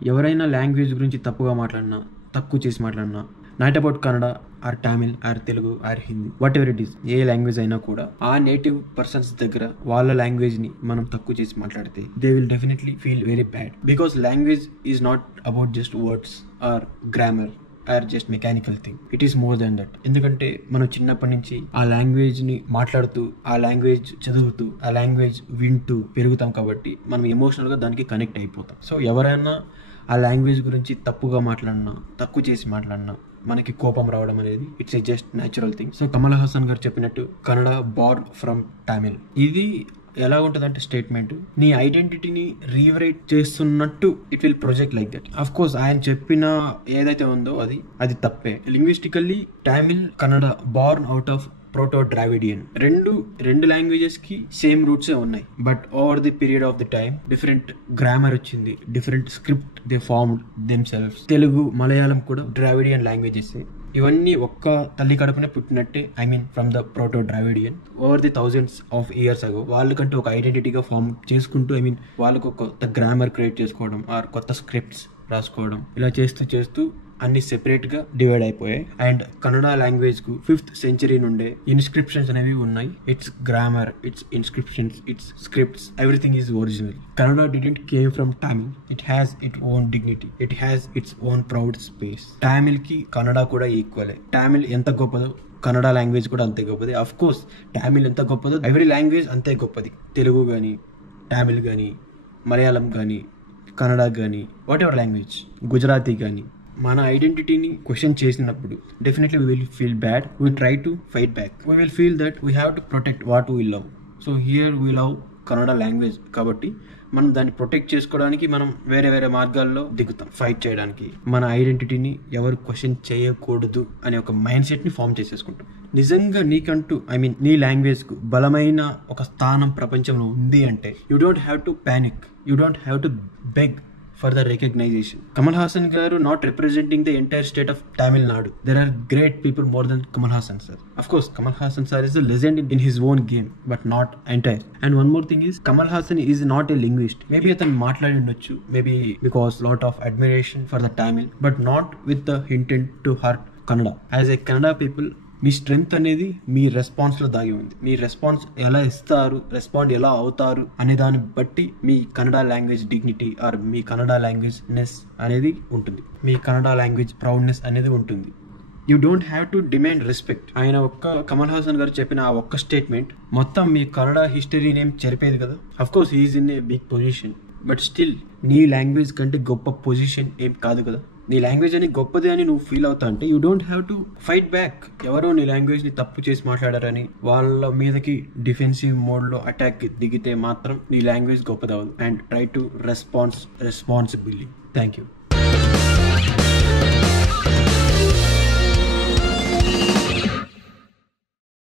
ఎవరైనా లాంగ్వేజ్ గురించి తప్పుగా మాట్లాడినా, తక్కువ చేసి మాట్లాడినా, not about Kannada or Tamil or Telugu or Hindi, whatever it is, ఏ లాంగ్వేజ్ అయినా కూడా ఆ నేటివ్ పర్సన్స్ దగ్గర వాళ్ళ లాంగ్వేజ్ ని మనం తక్కువ చేసి మాట్లాడితే they will definitely feel very bad. Because language is not about just words or grammar or just mechanical thing. It is more than that. ఎందుకంటే మనం చిన్నప్పటి నుంచి ఆ లాంగ్వేజ్ ని మాట్లాడుతూ, ఆ లాంగ్వేజ్ చదువుతూ, ఆ లాంగ్వేజ్ వింటూ పెరుగుతాం కాబట్టి మనం ఎమోషనల్ గా దానికి కనెక్ట్ అయిపోతాం. సో ఎవరైనా ఆ లాంగ్వేజ్ గురించి తప్పుగా మాట్లాడినా, తక్కువ చేసి మాట్లాడినా మనకి కోపం రావడం అనేది it's a just natural thing. So Kamal Haasan గారు చెప్పినట్టు కన్నడ బార్న్ ఫ్రమ్ తమిళ్, ఇది ఎలా ఉంటుందంటే స్టేట్మెంట్ నీ ఐడెంటిటీని రీవరైట్ చేస్తున్నట్టు it will project like that. Of course ఆయన చెప్పిన ఏదైతే ఉందో అది తప్పే. Linguistically Tamil Kannada born out of proto Dravidian. రెండు లాంగ్వేజెస్ కి సేమ్ రూట్స్ ఉన్నాయి. But over the period of the time different grammar వచ్చింది, different script they formed themselves. Telugu, Malayalam కూడా ద్రావిడియన్ లాంగ్వేజెస్. ఇవన్నీ ఒక్క తల్లి కడుపునే పుట్టినట్టే. I mean from the proto Dravidian over the thousands of years ago వాళ్ళకంటూ ఒక ఐడెంటిటీగా ఫార్మ్ చేసుకుంటూ, ఐ మీన్ వాళ్ళకు ఒక కొత్త గ్రామర్ క్రియేట్ చేసుకోవడం ఆర్ కొత్త స్క్రిప్ట్స్ రాసుకోవడం, ఇలా చేస్తూ అన్ని సెపరేట్ గా డివైడ్ అయిపోయాయి. అండ్ కన్నడ లాంగ్వేజ్ కు 5th century నుండే ఇన్స్క్రిప్షన్స్ అనేవి ఉన్నాయి. It's grammar, it's inscriptions, it's scripts, everything is original. Kannada didn't came from Tamil. It has it own dignity, it has its own proud space. Tamil కి కన్నడ కూడా ఈక్వలే. తమిళ్ ఎంత గొప్పదో కన్నడ లాంగ్వేజ్ కూడా అంతే గొప్పది. అఫ్ కోర్స్ తమిళ్ ఎంత గొప్పదో ఎవ్రీ లాంగ్వేజ్ అంతే గొప్పది. తెలుగు కానీ, తమిళ్ కానీ, మలయాళం కానీ, కన్నడ కానీ, వాట్ ఎవర్ లాంగ్వేజ్, గుజరాతీ కానీ, మన ఐడెంటిటీని క్వశ్చన్ చేసినప్పుడు definitely we will feel bad. We try to fight back. We will feel that we have to protect what we love. So here we love Kannada language కాబట్టి మనం దాన్ని ప్రొటెక్ట్ చేసుకోవడానికి మనం వేరే మార్గాల్లో దిగుతాం ఫైట్ చేయడానికి. మన ఐడెంటిటీని ఎవరు క్వశ్చన్ చేయకూడదు అనే ఒక మైండ్ సెట్ ని ఫామ్ చేసేసుకుంటాం. నిజంగా నీకంటూ, ఐ మీన్ నీ లాంగ్వేజ్ కు బలమైన ఒక స్థానం ప్రపంచంలో ఉంది అంటే you don't have to panic, you don't have to beg for the recognition. Kamal Hassan garu not representing the entire state of Tamil Nadu. There are great people more than Kamal Hassan sir. Of course, Kamal Hassan sir is a legend in his own game, but not entire. And one more thing is, Kamal Hassan is not a linguist. Maybe athan maatladindochu, maybe because lot of admiration for the Tamil, but not with the intent to hurt Kannada. As a Kannada people, me strength అనేది మీ response లో దాగి ఉంది. మీ response ఎలా ఇస్తారు, respond ఎలా అవుతారు అనే దాన్ని బట్టి మీ కన్నడ లాంగ్వేజ్ డిగ్నిటీ ఆర్ మీ కన్నడ లాంగ్వేజ్ నెస్ అనేది ఉంటుంది, మీ కన్నడ లాంగ్వేజ్ ప్రౌడ్నెస్ అనేది ఉంటుంది. You don't have to demand respect. ఆయన కమల్ హాసన్ గారు చెప్పిన ఆ ఒక్క స్టేట్మెంట్ మొత్తం మీ కన్నడ హిస్టరీ నేమ్ చెరిపేది కదా. Of course he's in a big position, but still నీ లాంగ్వేజ్ కంటే గొప్ప పొజిషన్ ఏం కాదు కదా. నీ లాంగ్వేజ్ అని గొప్పది అని నువ్వు ఫీల్ అవుతా అంటే you don't have to fight back. ఎవరో నీ లాంగ్వేజ్ ని తప్పు చేసి మాట్లాడారని వాళ్ళ మీదకి డిఫెన్సివ్ మోడ్ లో అటాక్ దిగితే మాత్రం నీ లాంగ్వేజ్ గొప్పదవదు. And try to responsibility. Thank you.